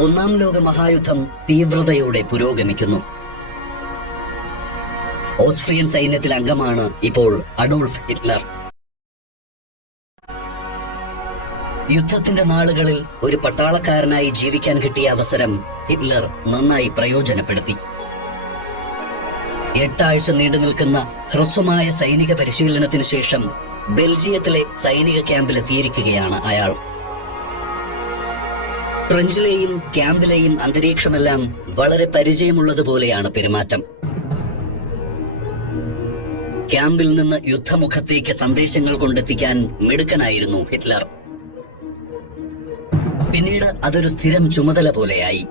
ഒന്നാം ലോക മഹായുദ്ധം തീവ്രതയോടെ പുരോഗമിക്കുന്നു. ഓസ്ട്രിയൻ സൈന്യത്തിൽ അംഗമാണ് ഇപ്പോൾ അഡോൾഫ് ഹിറ്റ്ലർ. യുദ്ധത്തിന്റെ നാളുകളിൽ ഒരു പട്ടാളക്കാരനായി ജീവിക്കാൻ കിട്ടിയ അവസരം ഹിറ്റ്ലർ നന്നായി പ്രയോജനപ്പെടുത്തി. 8 ആഴ്ച നീണ്ടു നിൽക്കുന്ന ഹ്രസ്വമായ സൈനിക പരിശീലനത്തിന് ശേഷം ബെൽജിയത്തിലെ സൈനിക ക്യാമ്പിലെത്തിയിരിക്കുകയാണ് അയാൾ. ഫ്രഞ്ചിലെയും ക്യാമ്പിലെയും അന്തരീക്ഷമെല്ലാം വളരെ പരിചയമുള്ളതുപോലെയാണ് പെരുമാറ്റം. ക്യാമ്പിൽ നിന്ന് യുദ്ധമുഖത്തേക്ക് സന്ദേശങ്ങൾ കൊണ്ടെത്തിക്കാൻ മിടുക്കനായിരുന്നു ഹിറ്റ്ലർ. പിന്നീട് അതൊരു സ്ഥിരം ചുമതല പോലെയായി.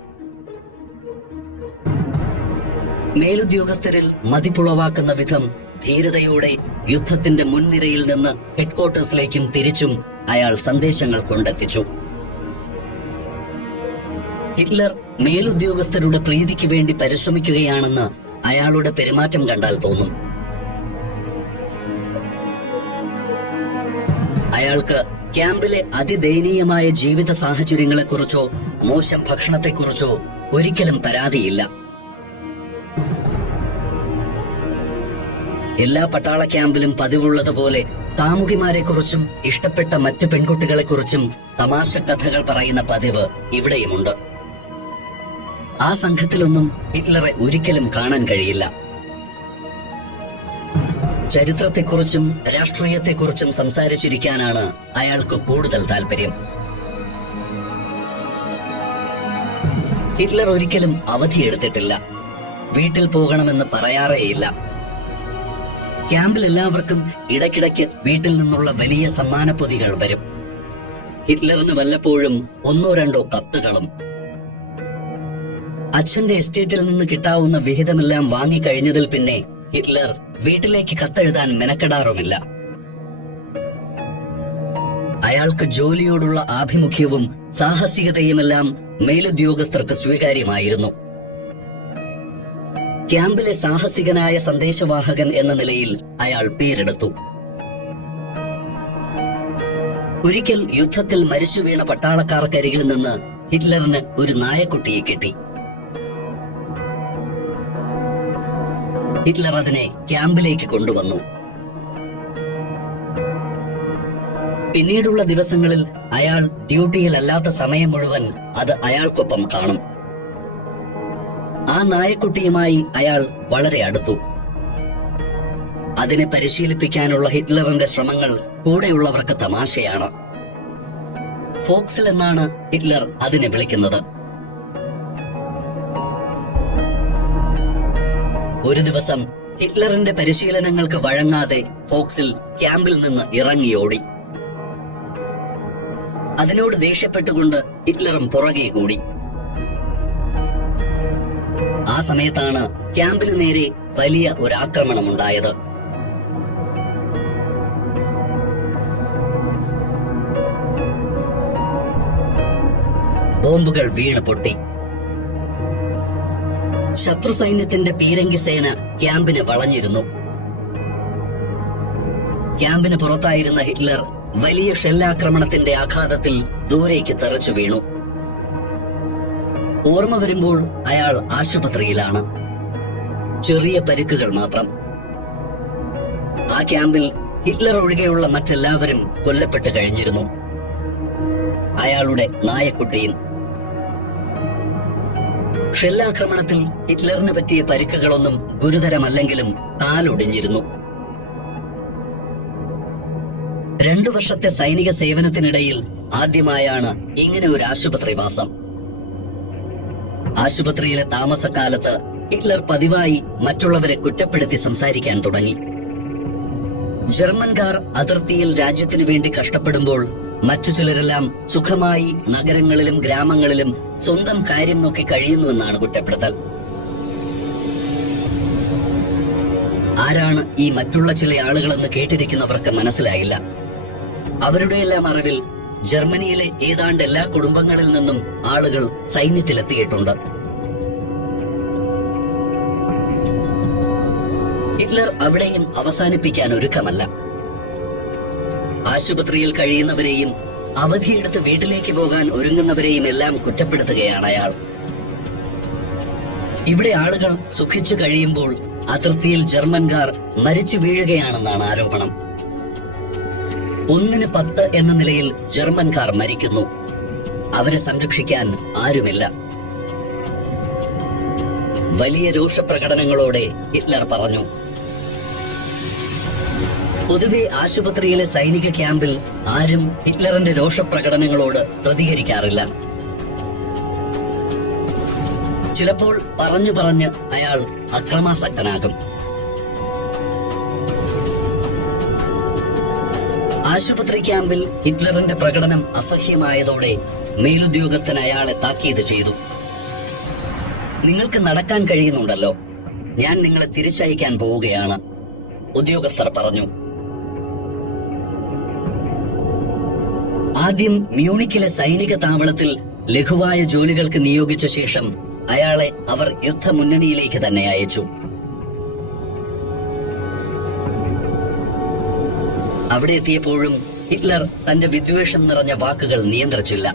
മേലുദ്യോഗസ്ഥരിൽ മതിപ്പുളവാക്കുന്ന വിധം ധീരതയോടെ യുദ്ധത്തിന്റെ മുൻനിരയിൽ നിന്ന് ഹെഡ്ക്വാർട്ടേഴ്സിലേക്കും തിരിച്ചും അയാൾ സന്ദേശങ്ങൾ കൊണ്ടെത്തിച്ചു. ഹിറ്റ്ലർ മേലുദ്യോഗസ്ഥരുടെ പ്രീതിക്ക് വേണ്ടി പരിശ്രമിക്കുകയാണെന്ന് അയാളുടെ പെരുമാറ്റം കണ്ടാൽ തോന്നും. അയാൾക്ക് ക്യാമ്പിലെ അതിദയനീയമായ ജീവിത സാഹചര്യങ്ങളെക്കുറിച്ചോ മോശം ഭക്ഷണത്തെക്കുറിച്ചോ ഒരിക്കലും പരാതിയില്ല. എല്ലാ പട്ടാള ക്യാമ്പിലും പതിവുള്ളതുപോലെ കാമുകിമാരെക്കുറിച്ചും ഇഷ്ടപ്പെട്ട മറ്റ് പെൺകുട്ടികളെക്കുറിച്ചും തമാശ കഥകൾ പറയുന്ന പതിവ് ഇവിടെയുമുണ്ട്. ആ സംഘത്തിലൊന്നും ഹിറ്റ്ലറെ ഒരിക്കലും കാണാൻ കഴിയില്ല. ചരിത്രത്തെക്കുറിച്ചും രാഷ്ട്രീയത്തെക്കുറിച്ചും സംസാരിച്ചിരിക്കാനാണ് അയാൾക്ക് കൂടുതൽ താല്പര്യം. ഹിറ്റ്ലർ ഒരിക്കലും അവധിയെടുത്തിട്ടില്ല. വീട്ടിൽ പോകണമെന്ന് പറയാറേയില്ല. ക്യാമ്പിൽ എല്ലാവർക്കും ഇടയ്ക്കിടയ്ക്ക് വീട്ടിൽ നിന്നുള്ള വലിയ സമ്മാനപ്പൊതികൾ വരും. ഹിറ്റ്ലറിന് വല്ലപ്പോഴും 1-2 കത്തുകളും. അച്ഛന്റെ എസ്റ്റേറ്റിൽ നിന്ന് കിട്ടാവുന്ന വിഹിതമെല്ലാം വാങ്ങിക്കഴിഞ്ഞതിൽ പിന്നെ ഹിറ്റ്ലർ വീട്ടിലേക്ക് കത്തെഴുതാൻ മെനക്കെടാറുമില്ല. അയാൾക്ക് ജോലിയോടുള്ള ആഭിമുഖ്യവും സാഹസികതയുമെല്ലാം മേലുദ്യോഗസ്ഥർക്ക് സ്വീകാര്യമായിരുന്നു. ക്യാമ്പിലെ സാഹസികനായ സന്ദേശവാഹകൻ എന്ന നിലയിൽ അയാൾ പേരെടുത്തു. ഒരിക്കൽ യുദ്ധത്തിൽ മരിച്ചു വീണ പട്ടാളക്കാർക്കരികിൽ നിന്ന് ഹിറ്റ്ലറിന് ഒരു നായക്കുട്ടിയെ കിട്ടി. ഹിറ്റ്ലർ അതിനെ ക്യാമ്പിലേക്ക് കൊണ്ടുവന്നു. പിന്നീടുള്ള ദിവസങ്ങളിൽ അയാൾ ഡ്യൂട്ടിയിൽ അല്ലാത്ത സമയം മുഴുവൻ അത് അയാൾക്കൊപ്പം കാണും. ആ നായക്കുട്ടിയുമായി അയാൾ വളരെ അടുത്തു. അതിനെ പരിശീലിപ്പിക്കാനുള്ള ഹിറ്റ്ലറിന്റെ ശ്രമങ്ങൾ കൂടെയുള്ളവർക്ക് തമാശയാണ്. ഫോക്സിൽ എന്നാണ് ഹിറ്റ്ലർ അതിനെ വിളിക്കുന്നത്. ഒരു ദിവസം ഹിറ്റ്ലറിന്റെ പരിശീലനങ്ങൾക്ക് വഴങ്ങാതെ ഫോക്സിൽ ക്യാമ്പിൽ നിന്ന് ഇറങ്ങിയോടി. അതിനോട് ദേഷ്യപ്പെട്ടുകൊണ്ട് ഹിറ്റ്ലറും പുറകെ കൂടി. ആ സമയത്താണ് ക്യാമ്പിന് നേരെ വലിയ ഒരു ആക്രമണമുണ്ടായത്. ബോംബുകൾ വീണ് പൊട്ടി. ശത്രു സൈന്യത്തിന്റെ പീരങ്കി സേന ക്യാമ്പിന് വളഞ്ഞിരുന്നു. ക്യാമ്പിന് പുറത്തായിരുന്ന ഹിറ്റ്ലർ വലിയ ഷെല്ലാക്രമണത്തിന്റെ ആഘാതത്തിൽ ദൂരേക്ക് തെറിച്ചു വീണു. ഓർമ്മ വരുമ്പോൾ അയാൾ ആശുപത്രിയിലാണ്. ചെറിയ പരിക്കുകൾ മാത്രം. ആ ക്യാമ്പിൽ ഹിറ്റ്ലർ ഒഴികെയുള്ള മറ്റെല്ലാവരും കൊല്ലപ്പെട്ട് കഴിഞ്ഞിരുന്നു. അയാളുടെ നായക്കുട്ടിയും. ഷെല്ലാക്രമണത്തിൽ ഹിറ്റ്ലറിന് പറ്റിയ പരിക്കുകളൊന്നും ഗുരുതരമല്ലെങ്കിലും കാലൊടിഞ്ഞിരുന്നു. 2 വർഷത്തെ സൈനിക സേവനത്തിനിടയിൽ ആദ്യമായാണ് ഇങ്ങനെ ഒരു ആശുപത്രിവാസം. ആശുപത്രിയിലെ താമസക്കാലത്ത് ഹിറ്റ്ലർ പതിവായി മറ്റുള്ളവരെ കുറ്റപ്പെടുത്തി സംസാരിക്കാൻ തുടങ്ങി. ജർമ്മൻകാർ അതിർത്തിയിൽ രാജ്യത്തിനു വേണ്ടി കഷ്ടപ്പെടുമ്പോൾ മറ്റു ചിലരെല്ലാം സുഖമായി നഗരങ്ങളിലും ഗ്രാമങ്ങളിലും സ്വന്തം കാര്യം നോക്കി കഴിയുന്നുവെന്നാണ് കുറ്റപ്പെടുത്തൽ. ആരാണ് ഈ മറ്റുള്ള ചില ആളുകളെന്ന് കേട്ടിരിക്കുന്നവർക്ക് മനസ്സിലായില്ല. അവരുടെയെല്ലാം അറിവിൽ ജർമ്മനിയിലെ ഏതാണ്ട് എല്ലാ കുടുംബങ്ങളിൽ നിന്നും ആളുകൾ സൈന്യത്തിലെത്തിയിട്ടുണ്ട്. ഹിറ്റ്ലർ അവിടെയും അവസാനിപ്പിക്കാൻ ഒരുക്കമല്ല. ആശുപത്രിയിൽ കഴിയുന്നവരെയും അവധിയെടുത്ത് വീട്ടിലേക്ക് പോകാൻ ഒരുങ്ങുന്നവരെയും എല്ലാം കുറ്റപ്പെടുത്തുകയാണ് അയാൾ. ഇവിടെ ആളുകൾ സുഖിച്ചു കഴിയുമ്പോൾ അതിർത്തിയിൽ ജർമ്മൻകാർ മരിച്ചു വീഴുകയാണെന്നാണ് ആരോപണം. 1-10 എന്ന നിലയിൽ ജർമ്മൻകാർ മരിക്കുന്നു. അവരെ സംരക്ഷിക്കാൻ ആരുമില്ല. വലിയ രോഷപ്രകടനങ്ങളോടെ ഹിറ്റ്ലർ പറഞ്ഞു. പൊതുവെ ആശുപത്രിയിലെ സൈനിക ക്യാമ്പിൽ ആരും ഹിറ്റ്ലറിന്റെ രോഷപ്രകടനങ്ങളോട് പ്രതികരിക്കാറില്ല. ചിലപ്പോൾ പറഞ്ഞു പറഞ്ഞ് അയാൾ അക്രമാസക്തനാകും. ആശുപത്രി ക്യാമ്പിൽ ഹിറ്റ്ലറിന്റെ പ്രകടനം അസഹ്യമായതോടെ മേലുദ്യോഗസ്ഥൻ അയാളെ താക്കീത് ചെയ്തു. നിങ്ങൾക്ക് നടക്കാൻ കഴിയുന്നുണ്ടല്ലോ, ഞാൻ നിങ്ങളെ തിരിച്ചയക്കാൻ പോവുകയാണ്, ഉദ്യോഗസ്ഥർ പറഞ്ഞു. ആദ്യം മ്യൂണിക്കിലെ സൈനിക താവളത്തിൽ ലഘുവായ ജോലികൾക്ക് നിയോഗിച്ച ശേഷം അയാളെ അവർ യുദ്ധമുന്നണിയിലേക്ക് തന്നെ അയച്ചു. അവിടെ എത്തിയപ്പോഴും ഹിറ്റ്ലർ തന്റെ വിദ്വേഷം നിറഞ്ഞ വാക്കുകൾ നിയന്ത്രിച്ചില്ല.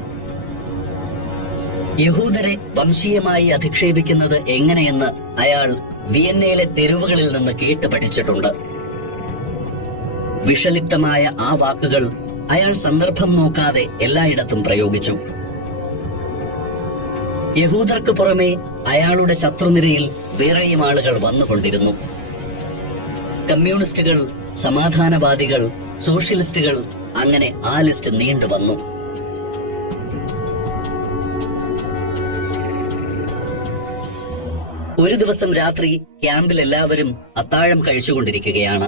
യഹൂദരെ വംശീയമായി അധിക്ഷേപിക്കുന്നത് എങ്ങനെയെന്ന് അയാൾ വിയന്നയിലെ തെരുവുകളിൽ നിന്ന് കേട്ട് പഠിച്ചിട്ടുണ്ട്. വിഷലിപ്തമായ ആ വാക്കുകൾ അയാൾ സന്ദർഭം നോക്കാതെ എല്ലായിടത്തും പ്രയോഗിച്ചു. യഹൂദർക്ക് പുറമെ അയാളുടെ ശത്രുനിരയിൽ വേറെയും ആളുകൾ വന്നുകൊണ്ടിരുന്നു. കമ്മ്യൂണിസ്റ്റുകൾ, സമാധാനവാദികൾ, സോഷ്യലിസ്റ്റുകൾ, അങ്ങനെ ആ ലിസ്റ്റ് നീണ്ടുവന്നു. ഒരു ദിവസം രാത്രി ക്യാമ്പിൽ എല്ലാവരും അത്താഴം കഴിച്ചുകൊണ്ടിരിക്കുകയാണ്.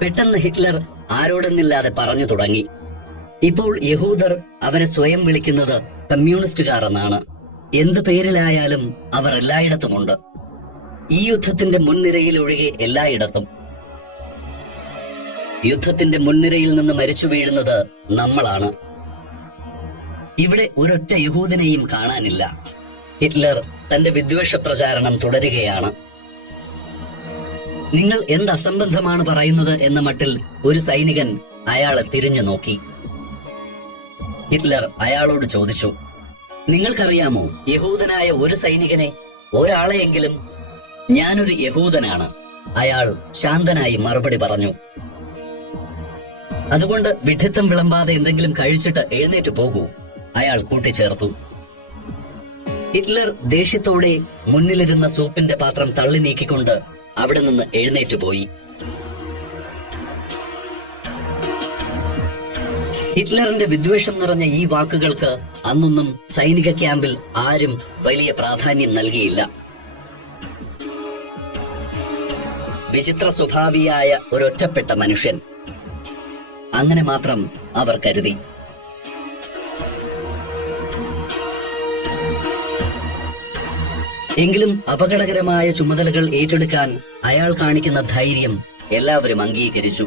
പെട്ടെന്ന് ഹിറ്റ്ലർ ആരോടെന്നില്ലാതെ പറഞ്ഞു തുടങ്ങി. ഇപ്പോൾ യഹൂദർ അവരെ സ്വയം വിളിക്കുന്നത് കമ്മ്യൂണിസ്റ്റുകാർ എന്നാണ്. എന്ത് പേരിലായാലും അവർ എല്ലായിടത്തുമുണ്ട്. ഈ യുദ്ധത്തിന്റെ മുൻനിരയിൽ ഒഴികെ എല്ലായിടത്തും. യുദ്ധത്തിന്റെ മുൻനിരയിൽ നിന്ന് മരിച്ചു വീഴുന്നത് നമ്മളാണ്. ഇവിടെ ഒരൊറ്റ യഹൂദനെയും കാണാനില്ല. ഹിറ്റ്ലർ തന്റെ വിദ്വേഷ പ്രചാരണം തുടരുകയാണ്. നിങ്ങൾ എന്ത് അസംബന്ധമാണ് പറയുന്നത് എന്ന മട്ടിൽ ഒരു സൈനികൻ അയാളെ തിരിഞ്ഞു നോക്കി. ഹിറ്റ്ലർ അയാളോട് ചോദിച്ചു, നിങ്ങൾക്കറിയാമോ യഹൂദനായ ഒരു സൈനികനെ, ഒരാളെയെങ്കിലും? ഞാനൊരു യഹൂദനാണ്, അയാൾ ശാന്തനായി മറുപടി പറഞ്ഞു. അതുകൊണ്ട് വിഡ്ഢിത്തം വിളമ്പാതെ എന്തെങ്കിലും കഴിച്ചിട്ട് എഴുന്നേറ്റ് പോകൂ, അയാൾ കൂട്ടിച്ചേർത്തു. ഹിറ്റ്ലർ ദേഷ്യത്തോടെ മുന്നിലിരുന്ന സൂപ്പിന്റെ പാത്രം തള്ളി നീക്കിക്കൊണ്ട് അവിടെ നിന്ന് എഴുന്നേറ്റ് പോയി. ഹിറ്റ്ലറിന്റെ വിദ്വേഷം നിറഞ്ഞ ഈ വാക്കുകൾക്ക് അന്നൊന്നും സൈനിക ക്യാമ്പിൽ ആരും വലിയ പ്രാധാന്യം നൽകിയില്ല. വിചിത്ര സ്വഭാവിയായ ഒരൊറ്റപ്പെട്ട മനുഷ്യൻ, അങ്ങനെ മാത്രം അവർ കരുതി. എങ്കിലും അപകടകരമായ ചുമതലകൾ ഏറ്റെടുക്കാൻ അയാൾ കാണിക്കുന്ന ധൈര്യം എല്ലാവരും അംഗീകരിച്ചു.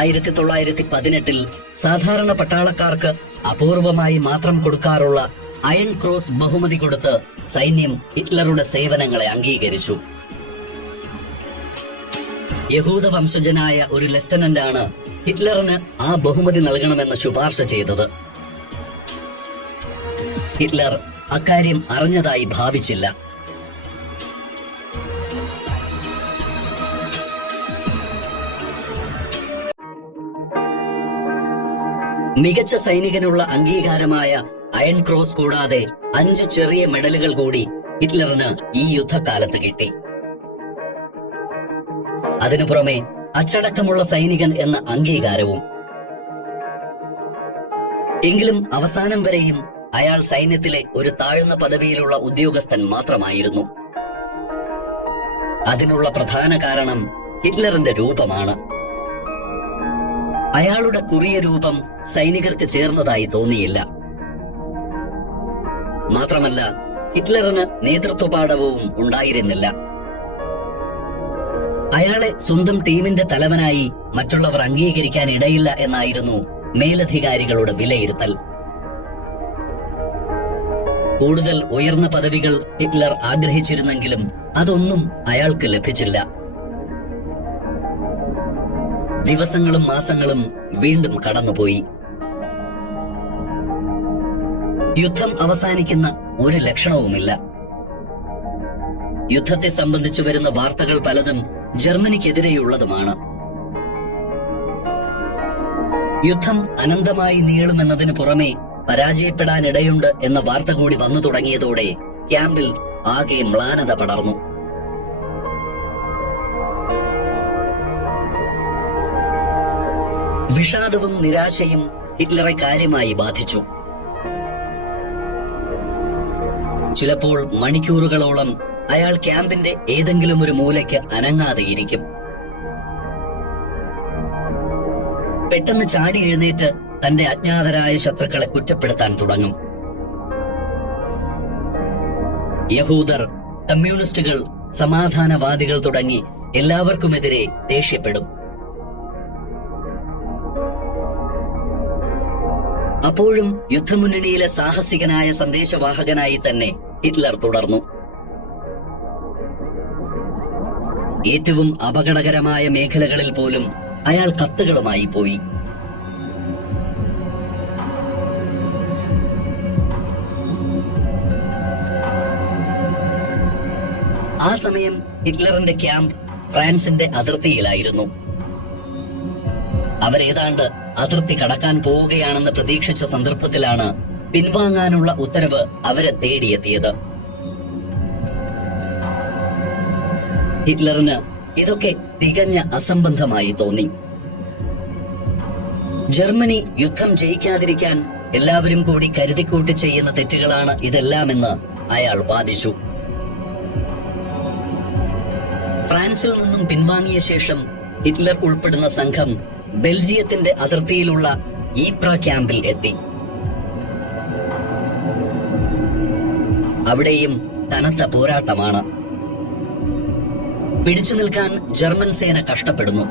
ആയിരത്തി 1918 സാധാരണ പട്ടാളക്കാർക്ക് അപൂർവമായി മാത്രം കൊടുക്കാറുള്ള അയൺ ക്രോസ് ബഹുമതി കൊടുത്ത് സൈന്യം ഹിറ്റ്ലറുടെ സേവനങ്ങളെ അംഗീകരിച്ചു. യഹൂദ വംശജനായ ഒരു ലഫ്റ്റനന്റാണ് ഹിറ്റ്ലറിന് ആ ബഹുമതി നൽകണമെന്ന് ശുപാർശ ചെയ്തത്. ഹിറ്റ്ലർ അക്കാര്യം അറിഞ്ഞതായി ഭാവിച്ചില്ല. മികച്ച സൈനികനുള്ള അംഗീകാരമായ അയൺ ക്രോസ് കൂടാതെ 5 ചെറിയ മെഡലുകൾ കൂടി ഹിറ്റ്ലറിന് ഈ യുദ്ധകാലത്ത് കിട്ടി. അതിനു പുറമെ അച്ചടക്കമുള്ള സൈനികൻ എന്ന അംഗീകാരവും. എങ്കിലും അവസാനം വരെയും അയാൾ സൈന്യത്തിലെ ഒരു താഴ്ന്ന പദവിയിലുള്ള ഉദ്യോഗസ്ഥൻ മാത്രമായിരുന്നു. അതിനുള്ള പ്രധാന കാരണം ഹിറ്റ്ലറിന്റെ രൂപമാണ്. അയാളുടെ കുറിയ രൂപം സൈനികർക്ക് ചേർന്നതായി തോന്നിയില്ല. മാത്രമല്ല, ഹിറ്റ്ലറിന് നേതൃത്വപാടവവും ഉണ്ടായിരുന്നില്ല. അയാളെ സ്വന്തം ടീമിന്റെ തലവനായി മറ്റുള്ളവർ അംഗീകരിക്കാൻ ഇടയില്ല എന്നായിരുന്നു മേലധികാരികളുടെ വിലയിരുത്തൽ. കൂടുതൽ ഉയർന്ന പദവികൾ ഹിറ്റ്ലർ ആഗ്രഹിച്ചിരുന്നെങ്കിലും അതൊന്നും അയാൾക്ക് ലഭിച്ചില്ല. ദിവസങ്ങളും മാസങ്ങളും വീണ്ടും കടന്നുപോയി. യുദ്ധം അവസാനിക്കുന്ന ഒരു ലക്ഷണവുമില്ല. യുദ്ധത്തെ സംബന്ധിച്ചു വരുന്ന വാർത്തകൾ പലതും ജർമ്മനിക്കെതിരെയുള്ളതുമാണ്. യുദ്ധം അനന്തമായി നീളുമെന്നതിന് പുറമെ പരാജയപ്പെടാനിടയുണ്ട് എന്ന വാർത്ത കൂടി വന്നു തുടങ്ങിയതോടെ ക്യാമ്പിൽ ആകെ മ്ലാനത പടർന്നു. വിഷാദവും നിരാശയും ഹിറ്റ്ലറെ കാര്യമായി ബാധിച്ചു. ചിലപ്പോൾ മണിക്കൂറുകളോളം അയാൾ ക്യാമ്പിന്റെ ഏതെങ്കിലും ഒരു മൂലയ്ക്ക് അനങ്ങാതെയിരിക്കും. പെട്ടെന്ന് ചാടി എഴുന്നേറ്റ് തന്റെ അജ്ഞാതരായ ശത്രുക്കളെ കുറ്റപ്പെടുത്താൻ തുടങ്ങും. യഹൂദർ, കമ്മ്യൂണിസ്റ്റുകൾ, സമാധാനവാദികൾ തുടങ്ങി എല്ലാവർക്കുമെതിരെ ദേഷ്യപ്പെടും. അപ്പോഴും യുദ്ധമുന്നണിയിലെ സാഹസികനായ സന്ദേശവാഹകനായി തന്നെ ഹിറ്റ്ലർ തുടർന്നു. ഏറ്റവും അപകടകരമായ മേഖലകളിൽ പോലും അയാൾ കത്തുകളുമായി പോയി. ആ സമയം ഹിറ്റ്ലറിന്റെ ക്യാമ്പ് ഫ്രാൻസിന്റെ അതിർത്തിയിലായിരുന്നു. അവരേതാണ്ട് അതിർത്തി കടക്കാൻ പോവുകയാണെന്ന് പ്രതീക്ഷിച്ച സന്ദർഭത്തിലാണ് പിൻവാങ്ങാനുള്ള ഉത്തരവ് അവരെ തേടിയെത്തിയത്. ഹിറ്റ്ലറിന് ഇതൊക്കെ തികഞ്ഞ അസംബന്ധമായി തോന്നി. ജർമ്മനി യുദ്ധം ജയിക്കാതിരിക്കാൻ എല്ലാവരും കൂടി കരുതിക്കൂട്ടി ചെയ്യുന്ന തെറ്റുകളാണ് ഇതെല്ലാമെന്ന് അയാൾ വാദിച്ചു. ഫ്രാൻസിൽ നിന്നും പിൻവാങ്ങിയ ശേഷം ഹിറ്റ്ലർ ഉൾപ്പെടുന്ന സംഘം ബെൽജിയത്തിന്റെ അതിർത്തിയിലുള്ള ഈപ്ര ക്യാമ്പിൽ എത്തി. അവിടെയും കനത്ത പോരാട്ടമാണ്. പിടിച്ചു നിൽക്കാൻ ജർമ്മൻ സേന കഷ്ടപ്പെടുന്നു.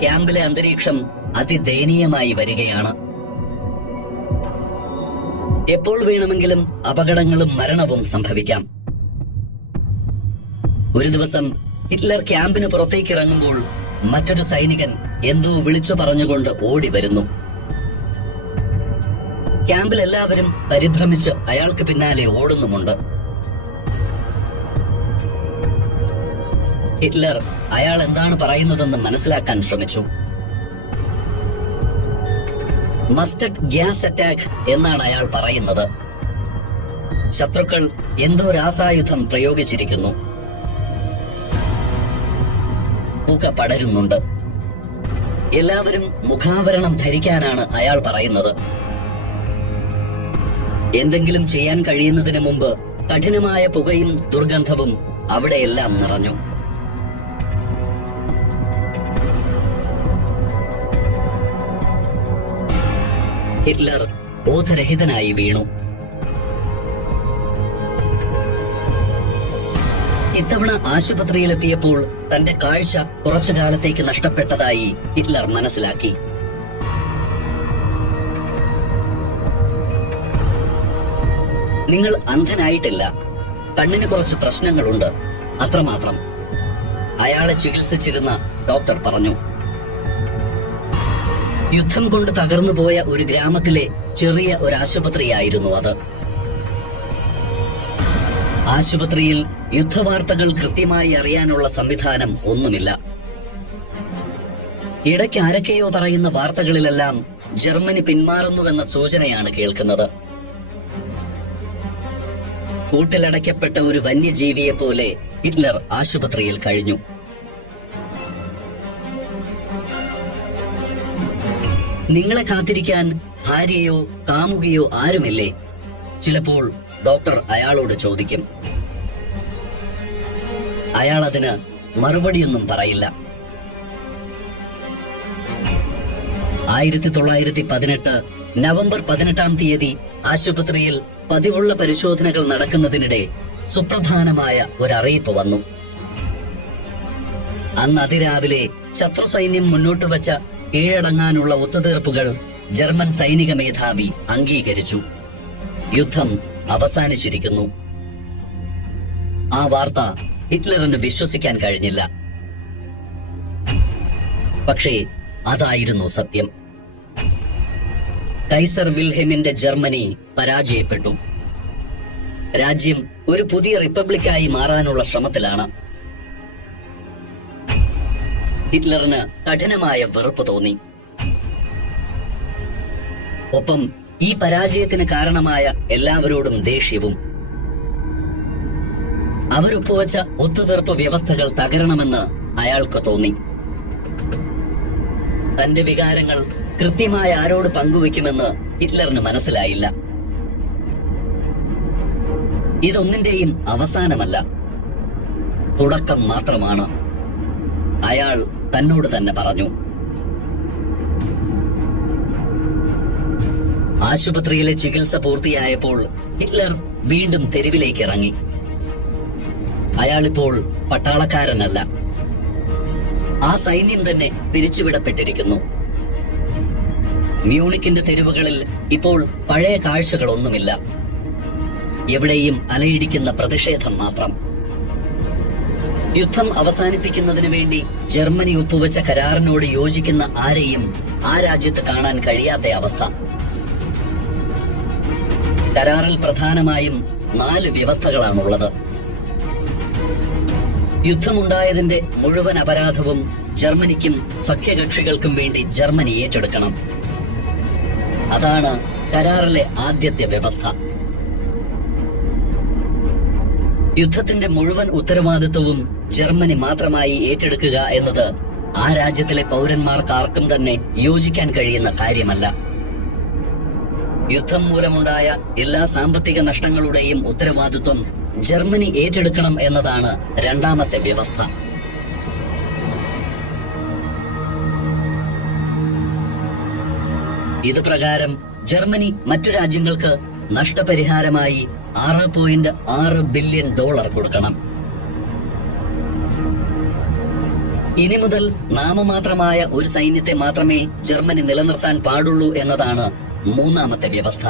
ക്യാമ്പിലെ അന്തരീക്ഷം അതിദയനീയമായി വരികയാണ്. എപ്പോൾ വേണമെങ്കിലും അപകടങ്ങളും മരണവും സംഭവിക്കാം. ഒരു ദിവസം ഹിറ്റ്ലർ ക്യാമ്പിന് പുറത്തേക്ക് ഇറങ്ങുമ്പോൾ മറ്റൊരു സൈനികൻ എന്തോ വിളിച്ചു പറഞ്ഞുകൊണ്ട് ഓടി വരുന്നു. ക്യാമ്പിൽ എല്ലാവരും പരിഭ്രമിച്ച് അയാൾക്ക് പിന്നാലെ ഓടുന്നുമുണ്ട്. ഹിറ്റ്ലർ അയാൾ എന്താണ് പറയുന്നതെന്ന് മനസ്സിലാക്കാൻ ശ്രമിച്ചു. മസ്റ്റർഡ് ഗ്യാസ് അറ്റാക്ക് എന്നാണ് അയാൾ പറയുന്നത്. ശത്രുക്കൾ എന്തോ രാസായുധം പ്രയോഗിച്ചിരിക്കുന്നു. പുക പടരുന്നുണ്ട്. എല്ലാവരും മുഖാവരണം ധരിക്കാനാണ് അയാൾ പറയുന്നത്. എന്തെങ്കിലും ചെയ്യാൻ കഴിയുന്നതിന് മുമ്പ് കഠിനമായ പുകയും ദുർഗന്ധവും അവിടെയെല്ലാം നിറഞ്ഞു. ഹിറ്റ്ലർ ബോധരഹിതനായി വീണു. ഇത്തവണ ആശുപത്രിയിലെത്തിയപ്പോൾ തന്റെ കാഴ്ച കുറച്ചു കാലത്തേക്ക് നഷ്ടപ്പെട്ടതായി ഹിറ്റ്ലർ മനസ്സിലാക്കി. നിങ്ങൾ അന്ധനായിട്ടില്ല, കണ്ണിന് കുറച്ച് പ്രശ്നങ്ങളുണ്ട്, അത്രമാത്രം. അയാളെ ചികിത്സിച്ചിരുന്ന ഡോക്ടർ പറഞ്ഞു. യുദ്ധം കൊണ്ട് തകർന്നു പോയ ഒരു ഗ്രാമത്തിലെ ചെറിയ ഒരു ആശുപത്രിയായിരുന്നു അത്. ആശുപത്രിയിൽ യുദ്ധവാർത്തകൾ കൃത്യമായി അറിയാനുള്ള സംവിധാനം ഒന്നുമില്ല. ഇടയ്ക്ക് ആരൊക്കെയോ പറയുന്ന വാർത്തകളിലെല്ലാം ജർമ്മനി പിന്മാറുന്നുവെന്ന സൂചനയാണ് കേൾക്കുന്നത്. കൂട്ടിലടയ്ക്കപ്പെട്ട ഒരു വന്യജീവിയെ പോലെ ഹിറ്റ്ലർ ആശുപത്രിയിൽ കഴിഞ്ഞു. നിങ്ങളെ കാത്തിരിക്കാൻ ഭാര്യയോ കാമുകിയോ ആരുമില്ലേ? ചിലപ്പോൾ ഡോക്ടർ അയാളോട് ചോദിക്കും. അയാൾ അതിന് മറുപടിയൊന്നും പറയില്ല. 1918 നവംബർ 18 തീയതി ആശുപത്രിയിൽ പതിവുള്ള പരിശോധനകൾ നടക്കുന്നതിനിടെ സുപ്രധാനമായ ഒരറിയിപ്പ് വന്നു. അന്ന് അതിരാവിലെ ശത്രു സൈന്യം മുന്നോട്ട് വച്ച കീഴടങ്ങാനുള്ള ഒത്തുതീർപ്പുകൾ ജർമ്മൻ സൈനിക മേധാവി അംഗീകരിച്ചു. യുദ്ധം അവസാനിച്ചിരിക്കുന്നു. ആ വാർത്ത ഹിറ്റ്ലറിന് വിശ്വസിക്കാൻ കഴിഞ്ഞില്ല. പക്ഷേ അതായിരുന്നു സത്യം. കൈസർ വിൽഹെമിന്റെ ജർമ്മനി പരാജയപ്പെട്ടു. രാജ്യം ഒരു പുതിയ റിപ്പബ്ലിക്കായി മാറാനുള്ള ശ്രമത്തിലാണ്. ഹിറ്റ്ലറിന് കഠിനമായ വെറുപ്പ് തോന്നി. ഒപ്പം ഈ പരാജയത്തിന് കാരണമായ എല്ലാവരോടും ദേഷ്യവും. അവരൊപ്പുവച്ച ഒത്തുതീർപ്പ് വ്യവസ്ഥകൾ തകരണമെന്ന് അയാൾക്ക് തോന്നി. തന്റെ വികാരങ്ങൾ കൃത്യമായ ആരോട് പങ്കുവെക്കുമെന്ന് ഹിറ്റ്ലറിന് മനസ്സിലായില്ല. ഇതൊന്നിന്റെയും അവസാനമല്ല, തുടക്കം മാത്രമാണ്, അയാൾ തന്നോട് തന്നെ പറഞ്ഞു. ആശുപത്രിയിലെ ചികിത്സ പൂർത്തിയായപ്പോൾ ഹിറ്റ്ലർ വീണ്ടും തെരുവിലേക്ക് ഇറങ്ങി. അയാളിപ്പോൾ പട്ടാളക്കാരനല്ല. ആ സൈന്യം തന്നെ പിരിച്ചുവിടപ്പെട്ടിരിക്കുന്നു. മ്യൂണിക്കിന്റെ തെരുവുകളിൽ ഇപ്പോൾ പഴയ കാഴ്ചകളൊന്നുമില്ല. എവിടെയും അലയിടിക്കുന്ന പ്രതിഷേധം മാത്രം. യുദ്ധം അവസാനിപ്പിക്കുന്നതിന് വേണ്ടി ജർമ്മനി ഒപ്പുവെച്ച കരാറിനോട് യോജിക്കുന്ന ആരെയും ആ രാജ്യത്ത് കാണാൻ കഴിയാത്ത അവസ്ഥ. കരാറിൽ പ്രധാനമായും 4 വ്യവസ്ഥകളാണുള്ളത്. യുദ്ധമുണ്ടായതിന്റെ മുഴുവൻ അപരാധവും ജർമ്മനിക്കും സഖ്യകക്ഷികൾക്കും വേണ്ടി ജർമ്മനി ഏറ്റെടുക്കണം. അതാണ് കരാറിലെ ആദ്യത്തെ വ്യവസ്ഥ. യുദ്ധത്തിന്റെ മുഴുവൻ ഉത്തരവാദിത്വവും ജർമ്മനി മാത്രമായി ഏറ്റെടുക്കുക എന്നത് ആ രാജ്യത്തിലെ പൗരന്മാർക്കാർക്കും തന്നെ യോജിക്കാൻ കഴിയുന്ന കാര്യമല്ല. യുദ്ധം മൂലമുണ്ടായ എല്ലാ സാമ്പത്തിക നഷ്ടങ്ങളുടെയും ഉത്തരവാദിത്വം ജർമ്മനി ഏറ്റെടുക്കണം എന്നതാണ് രണ്ടാമത്തെ വ്യവസ്ഥ. ഇതുപ്രകാരം ജർമ്മനി മറ്റു രാജ്യങ്ങൾക്ക് നഷ്ടപരിഹാരമായി $6.6 ബില്യൺ കൊടുക്കണം. ഇനി മുതൽ നാമമാത്രമായ ഒരു സൈന്യത്തെ മാത്രമേ ജർമ്മനി നിലനിർത്താൻ പാടുള്ളൂ എന്നതാണ് മൂന്നാമത്തെ വ്യവസ്ഥ.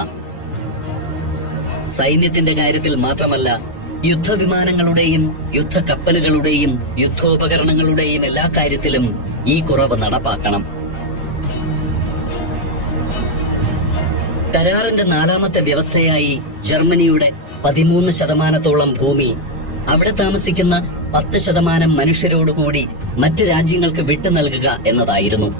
സൈന്യത്തിന്റെ കാര്യത്തിൽ മാത്രമല്ല, യുദ്ധവിമാനങ്ങളുടെയും യുദ്ധക്കപ്പലുകളുടെയും യുദ്ധോപകരണങ്ങളുടെയും എല്ലാ കാര്യത്തിലും ഈ കുറവ് നടപ്പാക്കണം. കരാറിന്റെ 4ാമത്തെ വ്യവസ്ഥയായി ജർമ്മനിയുടെ 13% ഭൂമി അവിടെ താമസിക്കുന്ന 10% മനുഷ്യരോടുകൂടി മറ്റ് രാജ്യങ്ങൾക്ക് വിട്ടു നൽകുക എന്നതായിരുന്നു.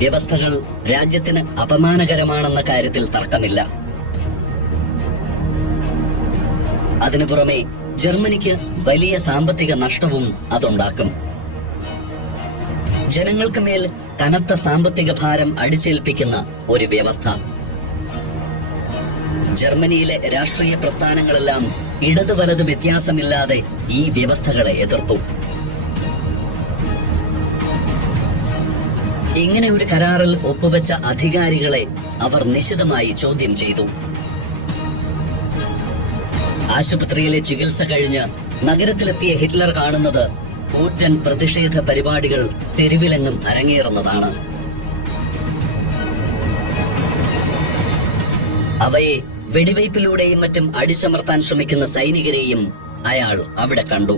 വ്യവസ്ഥകൾ രാജ്യത്തിന് അപമാനകരമാണെന്ന കാര്യത്തിൽ തർക്കമില്ല. അതിനു പുറമെ ജർമ്മനിക്ക് വലിയ സാമ്പത്തിക നഷ്ടവും അതുണ്ടാക്കും. ജനങ്ങൾക്ക് മേൽ കനത്ത സാമ്പത്തിക ഭാരം അടിച്ചേൽപ്പിക്കുന്ന ഒരു വ്യവസ്ഥ. ജർമ്മനിയിലെ രാഷ്ട്രീയ പ്രസ്ഥാനങ്ങളെല്ലാം ഇടത് വലത് വ്യത്യാസമില്ലാതെ ഈ വ്യവസ്ഥകളെ എതിർത്തു. ഇങ്ങനെ ഒരു കരാറിൽ ഒപ്പുവെച്ച അധികാരികളെ അവർ നിശിതമായി ചോദ്യം ചെയ്തു. ആശുപത്രിയിലെ ചികിത്സ കഴിഞ്ഞ് നഗരത്തിലെത്തിയ ഹിറ്റ്ലർ കാണുന്നത് കൂറ്റൻ പ്രതിഷേധ പരിപാടികൾ തെരുവിലെങ്ങും അരങ്ങേറുന്നതാണ്. അവയെ വെടിവയ്പിലൂടെയും മറ്റും അടിച്ചമർത്താൻ ശ്രമിക്കുന്ന സൈനികരെയും അയാൾ അവിടെ കണ്ടു.